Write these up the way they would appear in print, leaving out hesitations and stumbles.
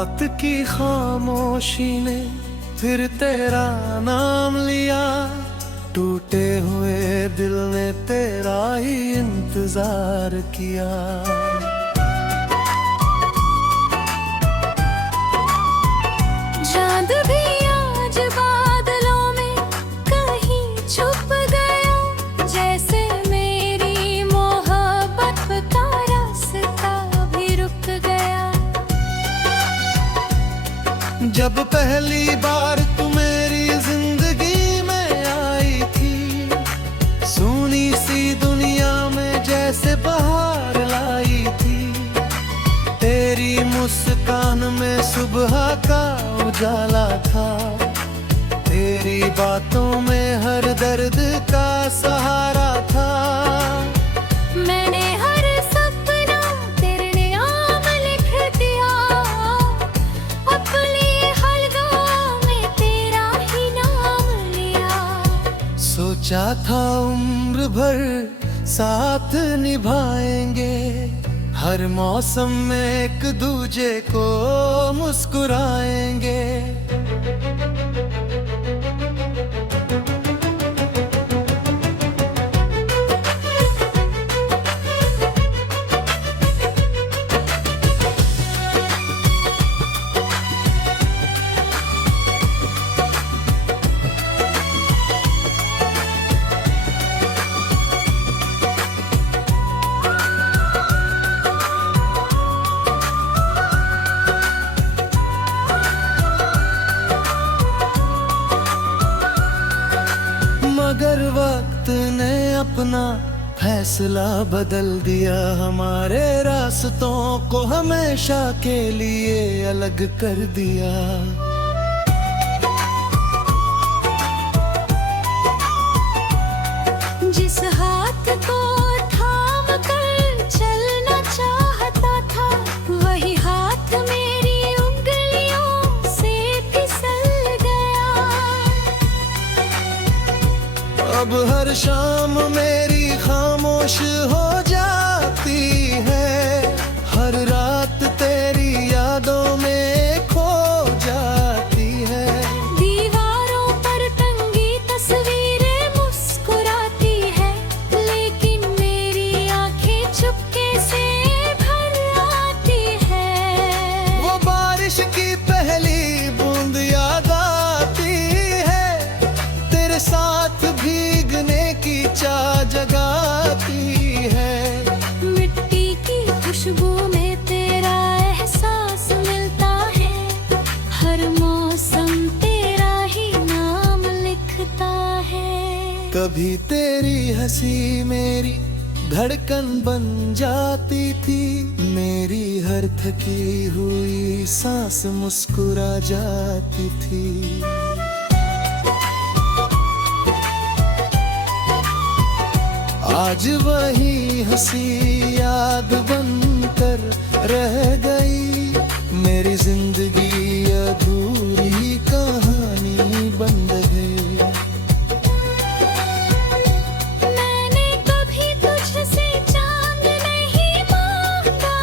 रात की खामोशी ने फिर तेरा नाम लिया, टूटे हुए दिल ने तेरा ही इंतजार किया। चांद भी आज बादलों में कहीं छुप गया, जैसे मेरी मोहब्बत का रास्ता भी रुक गया। जब पहली बार तू मेरी जिंदगी में आई थी, सुनी सी दुनिया में जैसे बहार लाई थी। तेरी मुस्कान में सुबह का उजाला था, तेरी बातों में हर दर्द का सहारा था। मैंने हर सपना तेरे नाम लिख दिया, अपनी हलकों में तेरा ही नाम लिया। सोचा था उम्र भर साथ निभाएंगे, हर मौसम में एक दूजे को मुस्कुराएंगे। मगर वक्त ने अपना फैसला बदल दिया, हमारे रास्तों को हमेशा के लिए अलग कर दिया। जिस हाथ को थाम कर चलना चाहता था, वही हाथ मेरी उंगलियों से फिसल गया। अब हर शाम मेरी खामोश हो जाती है, हर रात तेरी यादों में खो जाती है। दीवारों पर टंगी तस्वीरें मुस्कुराती है, लेकिन मेरी आंखें चुपके से भर आती है। वो बारिश की पहली बूंद याद आती है, तेरे साथ भीगने की चाह जगाती है। मिट्टी की खुशबू में तेरा एहसास मिलता है, हर मौसम तेरा ही नाम लिखता है। कभी तेरी हंसी मेरी धड़कन बन जाती थी, मेरी हर थकी हुई सांस मुस्कुरा जाती थी। आज वही हंसी याद बनकर रह गई, मेरी जिंदगी अधूरी कहानी बन गई। मैंने कभी तुझसे चांद नहीं मांगा,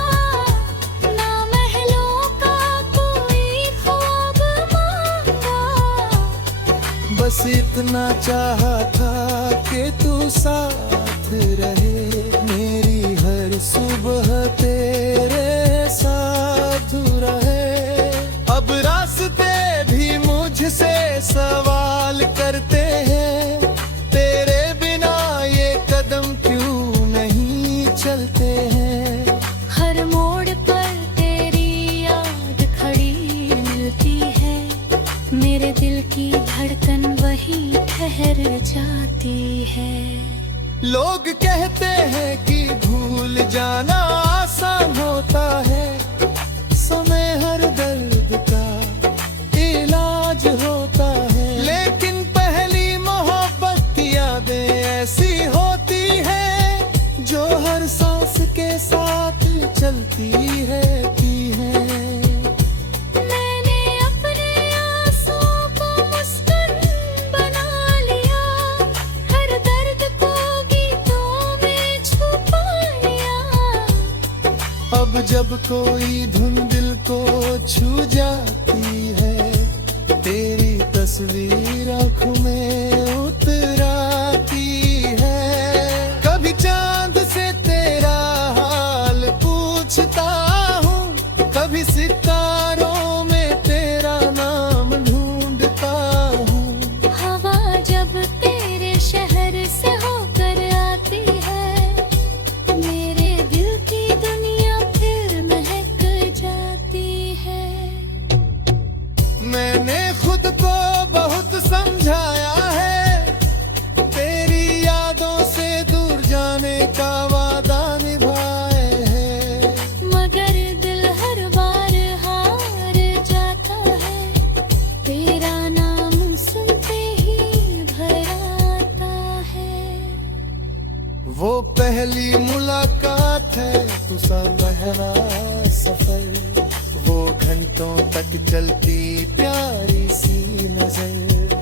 ना महलों का कोई ख्वाब मांगा। बस इतना चाहा था कि तू साथ रहे, मेरी हर सुबह तेरे साथ रहे। अब रास्ते भी मुझसे सवाल करते हैं, तेरे बिना ये कदम क्यों नहीं चलते हैं। हर मोड़ पर तेरी याद खड़ी मिलती है, मेरे दिल की धड़कन वहीं ठहर जाती है। लोग कहते हैं कि भूल जाना आसान होता है, समय हर दर्द का इलाज होता है। लेकिन पहली मोहब्बत की यादें ऐसी होती है, जो हर सांस के साथ चलती रहती है। मैंने अपने आंसुओं को मुस्कुन बना लिया, हर दर्द को गीतों में छुपा लिया। अब जब कोई धुन दिल को छू जाती है, तेरी तस्वीर आँखों में उतराती है। कभी चांद से तेरा हाल पूछता हूँ, कभी सितारों में तेरा नाम ढूंढता हूँ। हवा जब तेरे शहर से होकर आती है, मेरे दिल की दुनिया फिर महक जाती है। मैंने खुद को बहुत समझाया है, तेरी यादों से दूर जाने का वादा निभाए है। मगर दिल हर बार हार जाता है, तेरा नाम सुनते ही भर आता है। वो पहली मुलाकात है, तुसा पहला सफर, वो घंटों तक चलती प्यारी सी नजर,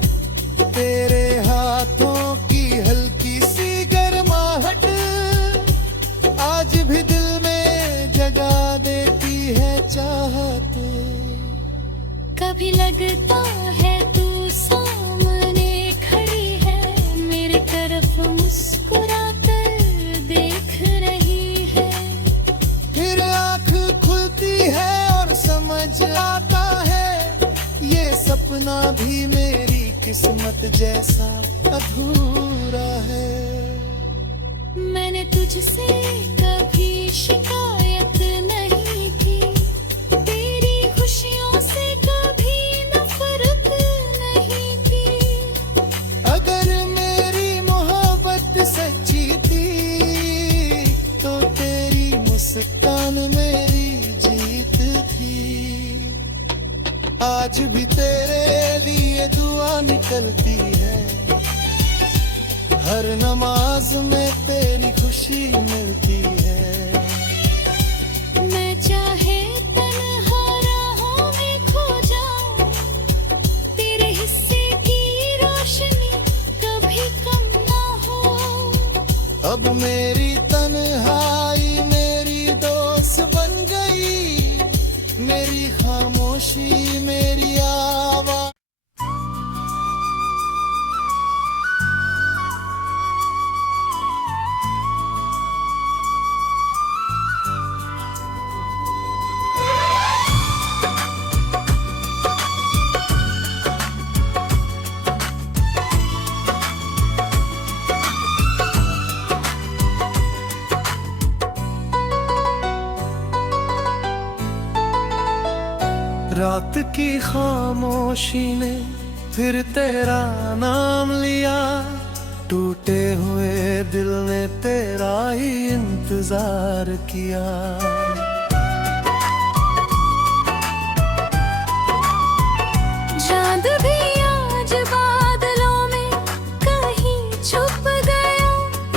तेरे हाथों की हल्की सी गर्माहट आज भी दिल में जगा देती है चाहत। कभी लगता है तू सामने खड़ी है, मेरी तरफ मुस्कुरा कर देख रही है। फिर आँख खुलती है और समझ आता है, ये सपना भी मेरी किस्मत जैसा अधूरा है। मैंने तुझसे कभी शिकायत नहीं की, तेरी खुशियों से कभी नफरत नहीं की। अगर मेरी मोहब्बत सच्ची थी, तो तेरी मुस्कान मेरी जीत थी। आज भी तेरे लिए दुआ निकलती है, हर नमाज में तेरी खुशी मिलती है। मैं चाहे तन्हा राहों में खो जाऊं, तेरे हिस्से की रोशनी कभी कम ना हो। अब मेरी तन्हाई मेरी दोस्त बन गई, मेरी खामोशी मेरी आवाज़। रात की खामोशी ने फिर तेरा नाम लिया, टूटे हुए दिल ने तेरा ही इंतजार किया। चांद भी आज बादलों में कहीं छुप गया,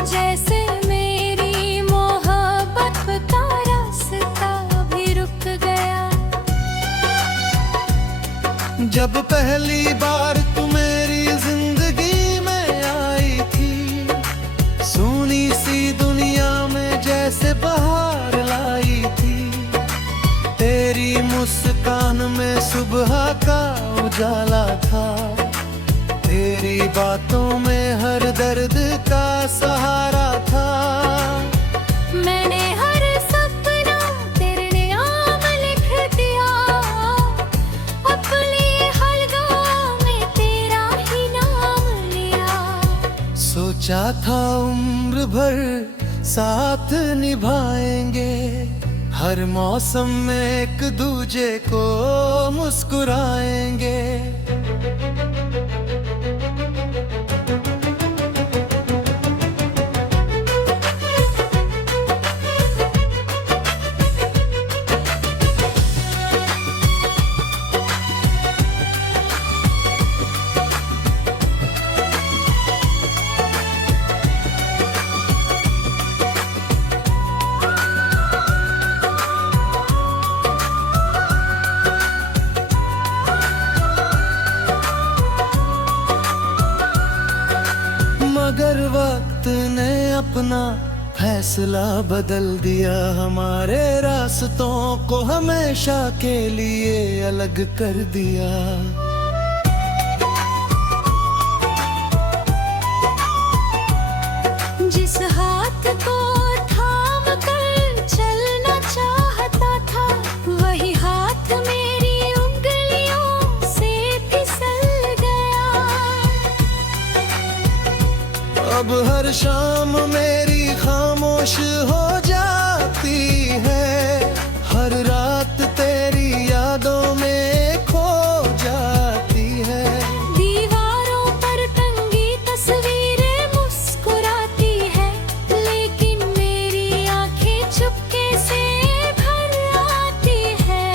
जैसे मेरी मोहब्बत का रास्ता भी रुक गया। जब पहली बार तू मेरी जिंदगी में आई थी, सुनी सी दुनिया में जैसे बहार लाई थी। तेरी मुस्कान में सुबह का उजाला था, तेरी बातों में हर दर्द का सहारा था। मैंने हर सपना तेरे नाम लिख दिया, अपनी हलकों में तेरा ही नाम लिया। सोचा था उम्र भर साथ निभाएंगे, हर मौसम में एक दूजे को मुस्कुराएंगे। मगर वक्त ने अपना फैसला बदल दिया, हमारे रास्तों को हमेशा के लिए अलग कर दिया। जिस हाथ को थाम कर चलना चाहता था, वही हाथ मेरी उंगलियों से फिसल गया। अब हर शाम मेरी खामोश हो जाती है, हर रात तेरी यादों में खो जाती है। दीवारों पर टंगी तस्वीरें मुस्कुराती है, लेकिन मेरी आंखें चुपके से भर आती है।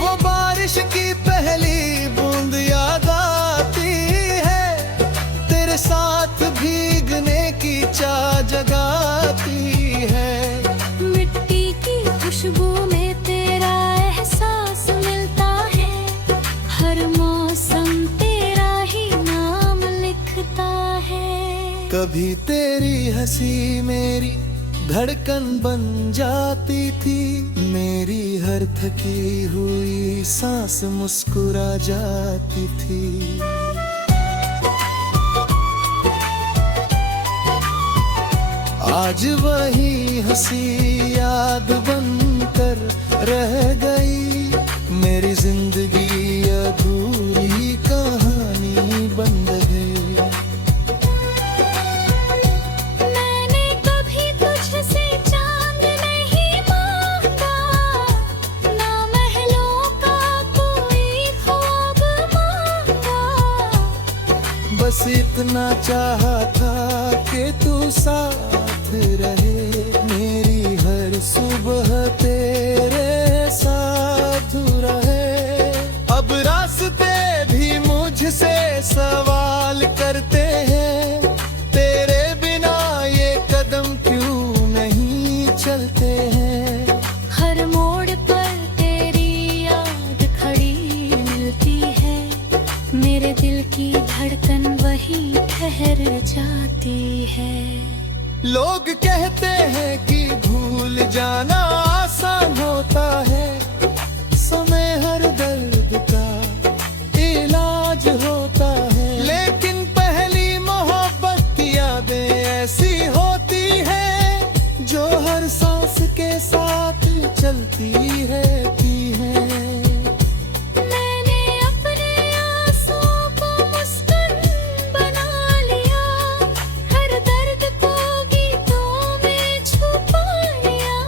वो बारिश की पहली बूंद याद आती है, तेरे साथ भीगने की चाह जगाती है। मिट्टी की खुशबू में तेरा एहसास मिलता है, हर मौसम तेरा ही नाम लिखता है। कभी तेरी हंसी मेरी धड़कन बन जाती थी, मेरी हर थकी हुई सांस मुस्कुरा जाती थी। आज वही हंसी याद बनकर रह गई, मेरी जिंदगी अधूरी कहानी बन गई। मैंने कभी तुझसे चांद नहीं मांगा, ना महलों का कोई ख्वाब मांगा। बस इतना चाहा था कि तू साथ रहे, मेरी हर सुबह तेरे साथ रहे। अब रास्ते भी मुझसे सवाल करते हैं, तेरे बिना ये कदम क्यों नहीं चलते हैं। हर मोड़ पर तेरी याद खड़ी मिलती है, मेरे दिल की धड़कन वहीं ठहर जाती है। लोग कहते हैं कि भूल जाना आसान होता है, समय हर दर्द का इलाज होता है। लेकिन पहली मोहब्बत की यादें ऐसी होती है, जो हर सांस के साथ चलती रहती है। मैंने अपने आंसुओं को मुस्कान बना लिया, हर दर्द को गीतों में छुपा लिया।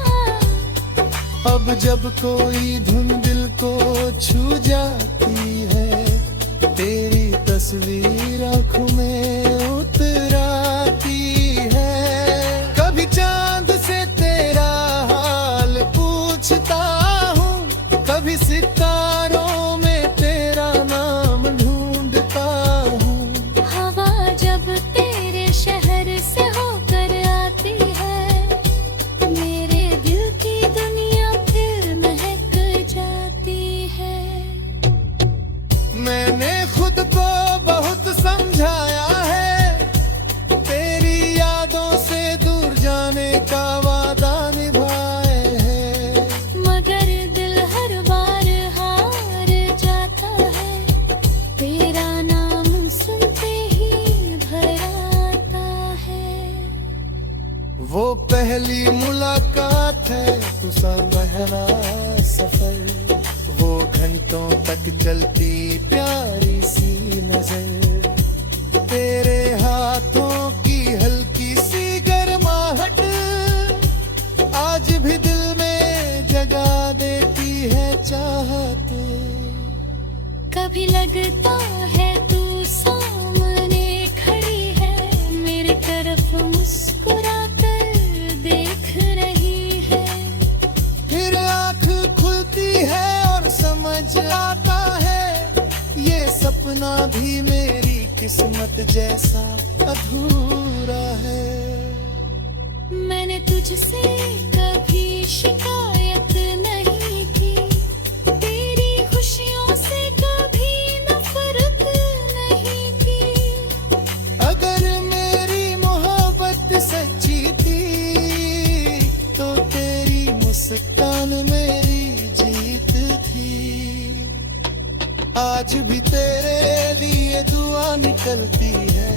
अब जब कोई धुन दिल को छू जाती है, तेरी तस्वीर आँखों में उतर आती है। कभी चांद से तेरा हाल पूछता हूँ, कभी सितारों में तेरा नाम ढूंढता हूँ। हवा जब तेरे शहर से होकर आती है, मेरे दिल की दुनिया फिर महक जाती है। मैंने खुद को बहुत समझाया है, तेरी यादों से दूर जाने का वादा निभाए है। मगर दिल हर बार हार जाता है, तेरा नाम सुनते ही भर आता है। वो पहली मुलाकात है, तुसा पहला सफर, वो घंटों तक चलती प्यारी सी नजर, तेरे हाथों की हल्की सी गर्माहट आज भी दिल में जगा देती है चाहत। कभी लगता है तू सामने खड़ी है, मेरी तरफ मुस्कुरा कर देख रही है। फिर आँख खुलती है और समझ आता है, ये सपना भी मेरी किस्मत जैसा अधूरा है। मैंने तुझसे कभी शिकायत नहीं की, तेरी खुशियों से कभी नफरत नहीं की। अगर मेरी मोहब्बत सच्ची थी तेरे लिए दुआ निकलती है,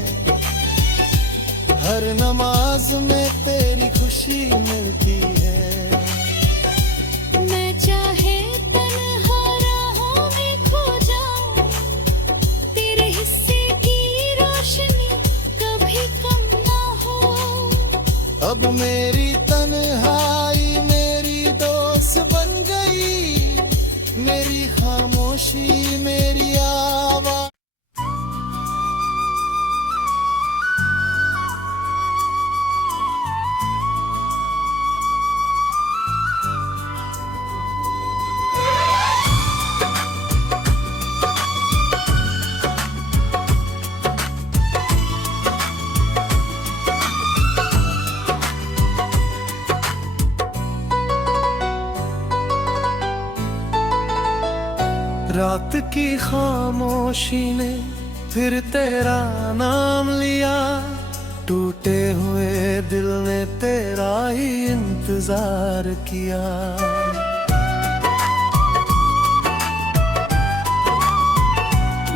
हर नमाज में तेरी खुशी मिलती है। मैं चाहे तन्हा राहों में खो जाऊं, तेरे हिस्से की रोशनी कभी कम ना हो। अब मेरी तन्हाई मेरी दोस्त बन गई, मेरी खामोशी मेरी आवाज़। रात की खामोशी ने फिर तेरा नाम लिया, टूटे हुए दिल ने तेरा ही इंतजार किया।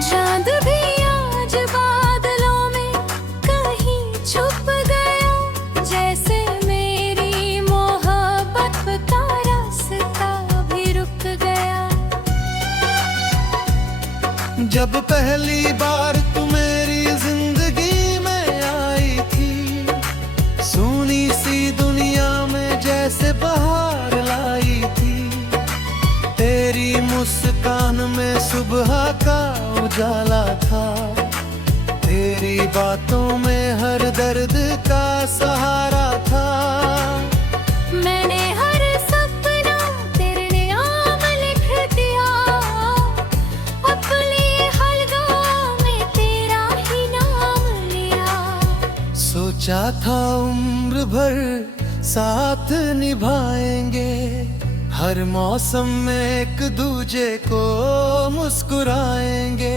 चांद भी आज बादलों में कहीं छुप गया, जैसे मेरी मोहब्बत का रास्ता भी रुक गया। जब पहली बार तू मेरी जिंदगी में आई थी, सुनी सी दुनिया में जैसे बहार लाई थी। तेरी मुस्कान में सुबह का उजाला था, तेरी बातों में हर दर्द का सहारा था। मैंने हर सपना तेरे नाम लिख दिया, अपनी हलकों में तेरा ही नाम लिया। सोचा था उम्र भर साथ निभाएंगे, हर मौसम में एक दूजे को मुस्कुराएंगे।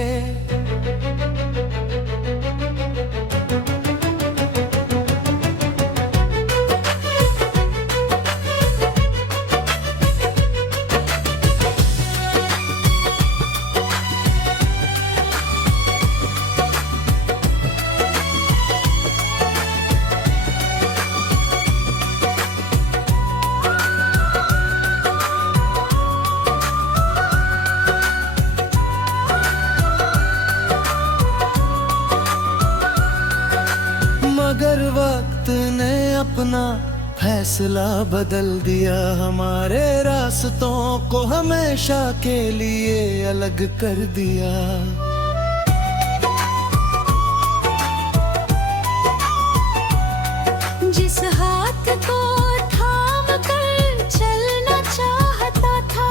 मगर वक्त ने अपना फैसला बदल दिया, हमारे रास्तों को हमेशा के लिए अलग कर दिया। जिस हाथ को थाम कर चलना चाहता था,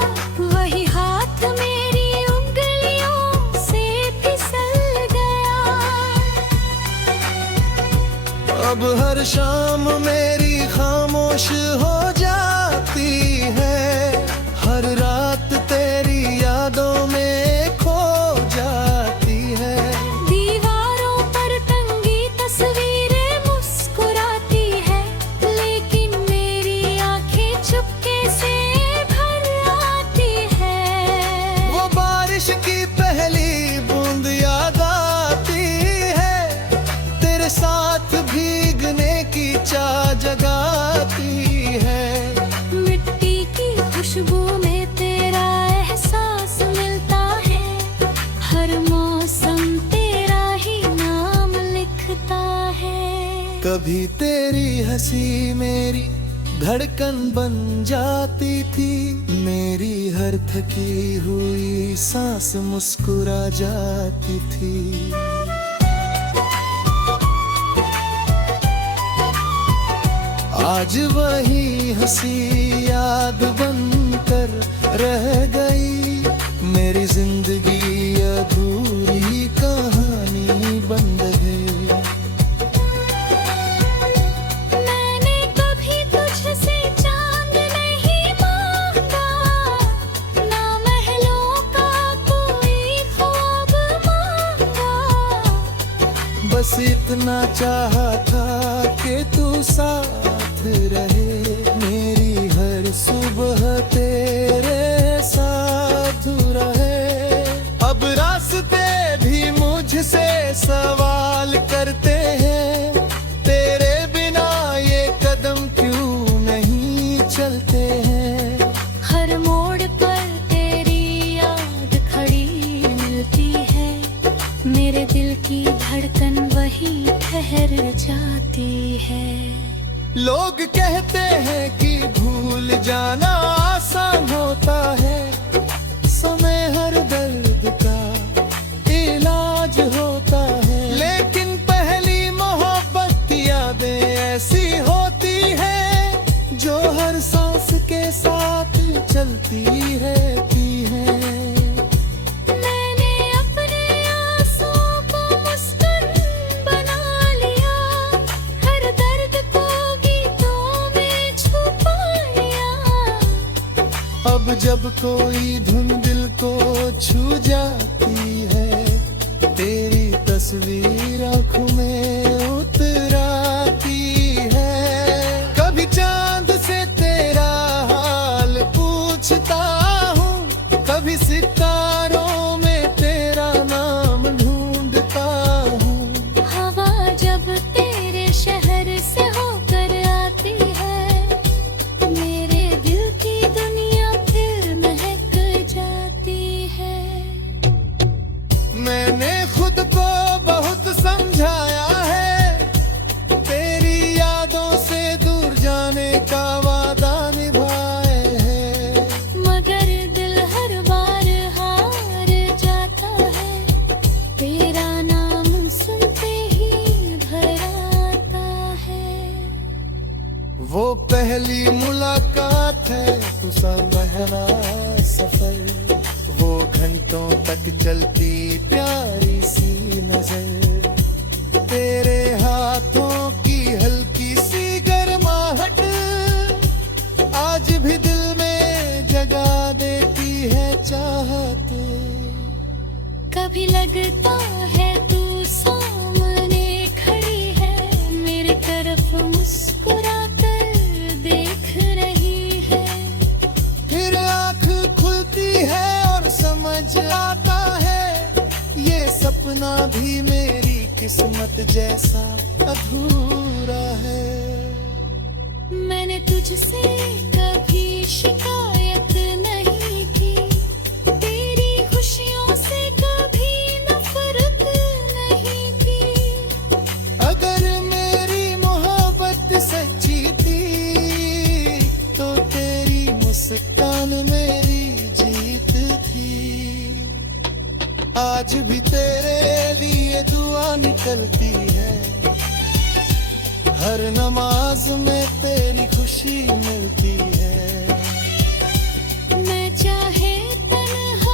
वही हाथ मेरी उंगलियों से फिसल गया। अब हर शाम मेरी खामोश हो जाती है, हर रात तेरी यादों में खो जाती है। दीवारों पर टंगी तस्वीरें मुस्कुराती है, लेकिन मेरी आंखें चुपके से भर आती है। वो बारिश की पहली बूंद याद आती है, तेरे साथ भीगने की चाह जगाती है। मिट्टी की खुशबू में तेरा एहसास मिलता है, हर मौसम तेरा ही नाम लिखता है। कभी तेरी हंसी मेरी धड़कन बन जाती थी, मेरी हर थकी हुई सांस मुस्कुरा जाती थी। आज वही हंसी याद बनकर रह गई, मेरी जिंदगी अधूरी कहानी बन गई। मैंने कभी तुझसे चांद नहीं मांगा, ना महलों का कोई ख्वाब मांगा। बस इतना चाहा था कि तू साथ रहे, मेरी हर सुबह तेरे साथ रहे। अब रास्ते मेरे दिल की धड़कन वहीं ठहर जाती है। लोग कहते हैं कि भूल जाना आसान होता है, समय हर दर्द का इलाज होता है। लेकिन पहली मोहब्बत यादें ऐसी होती है जो हर सांस के साथ चलती रहती है। मैंने अपने आंसुओं को मुस्कान बना लिया, हर दर्द को गीतों में छुपा लिया। अब जब कोई धुन दिल को छू जाती है, तेरी तस्वीर आँखों में उतर आती है। कभी चांद से तेरा हाल पूछता हूँ, कभी सितारों में तेरा नाम ढूंढता हूँ। हवा जब तेरे शहर से होकर आती है, मेरे दिल की दुनिया फिर महक जाती है। मैंने खुद को बहुत समझाया है, तेरी यादों से दूर जाने का वादा निभाए है। मगर दिल हर बार हार जाता है, तेरा नाम सुनते ही भर आता है। वो पहली मुलाकात है, तुसा पहला सफर, वो घंटों तक चलती प्यारी सी नजर। तेरे हाथों की हल्की सी गर्माहट आज भी दिल में जगा देती है चाहत। कभी लगता है तू सामने खड़ी है, मेरी तरफ मुस्कुरा कर देख रही है। फिर आँख खुलती है और समझ आता है, ये सपना भी मेरी किस्मत जैसा अधूरा है। मैंने तुझसे कभी शिकायत नहीं की, तेरी खुशियों से कभी नफरत नहीं की। अगर मेरी मोहब्बत सच्ची थी, तो तेरी मुस्कान मेरी जीत थी। आज भी तेरे लिए दुआ निकलती है, हर नमाज में तेरी खुशी मिलती है। मैं चाहे तन्हा